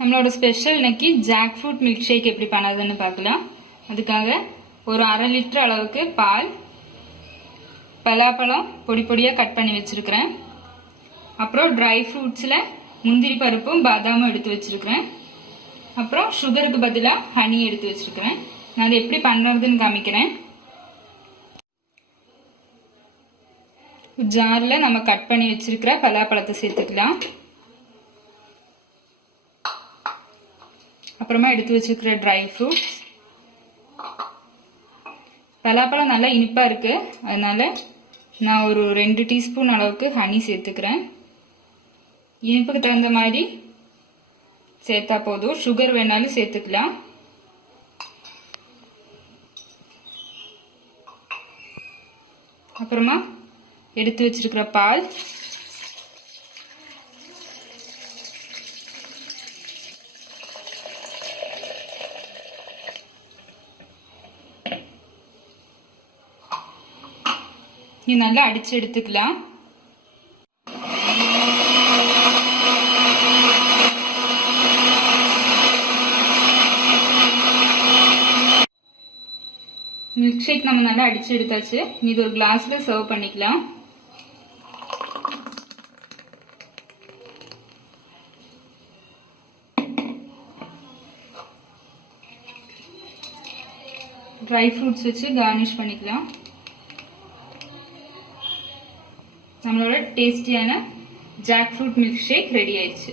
நம்மளோட ஸ்பெஷல் இன்னைக்கு jack fruit milk shake எப்படி பண்ணதுன்னு பார்க்கலாம். அதுக்காக ஒரு 1/2 லிட்டர் அளவுக்கு பால், பலாப்பழம் பொடி பொடியாக கட் பண்ணி வச்சிருக்கிறேன். அப்புறம் ட்ரை ஃப்ரூட்ஸில் முந்திரி பருப்பும் பாதாமும் எடுத்து வச்சிருக்கிறேன். அப்புறம் சுகருக்கு பதிலாக ஹனி எடுத்து வச்சிருக்கிறேன். நான் அதை எப்படி பண்ணுறதுன்னு காமிக்கிறேன். ஜாரில் நம்ம கட் பண்ணி வச்சிருக்கிற பலாப்பழத்தை சேர்த்துக்கலாம். அப்புறமா எடுத்து வச்சிருக்கிற ட்ரை ஃப்ரூட்ஸ். பலாப்பழம் நல்லா இனிப்பா இருக்கு, அதனால நான் ஒரு 2 டீஸ்பூன் அளவுக்கு ஹனி சேர்த்துக்கிறேன். இனிப்புக்கு தகுந்த மாதிரி சேர்த்தா போதும், சுகர் வேணாலும் சேர்த்துக்கலாம். அப்புறமா எடுத்து வச்சிருக்கிற பால், நல்லா அடிச்சு எடுத்துக்கலாம். மில்க் ஷேக் நம்ம நல்லா அடிச்சு எடுத்தாச்சு. இது ஒரு கிளாஸ்ல சர்வ் பண்ணிக்கலாம். ட்ரை ஃப்ரூட்ஸ் வச்சு கார்னிஷ் பண்ணிக்கலாம். நம்மளோட டேஸ்டியான jackfruit milkshake ready ஆயிடுச்சு.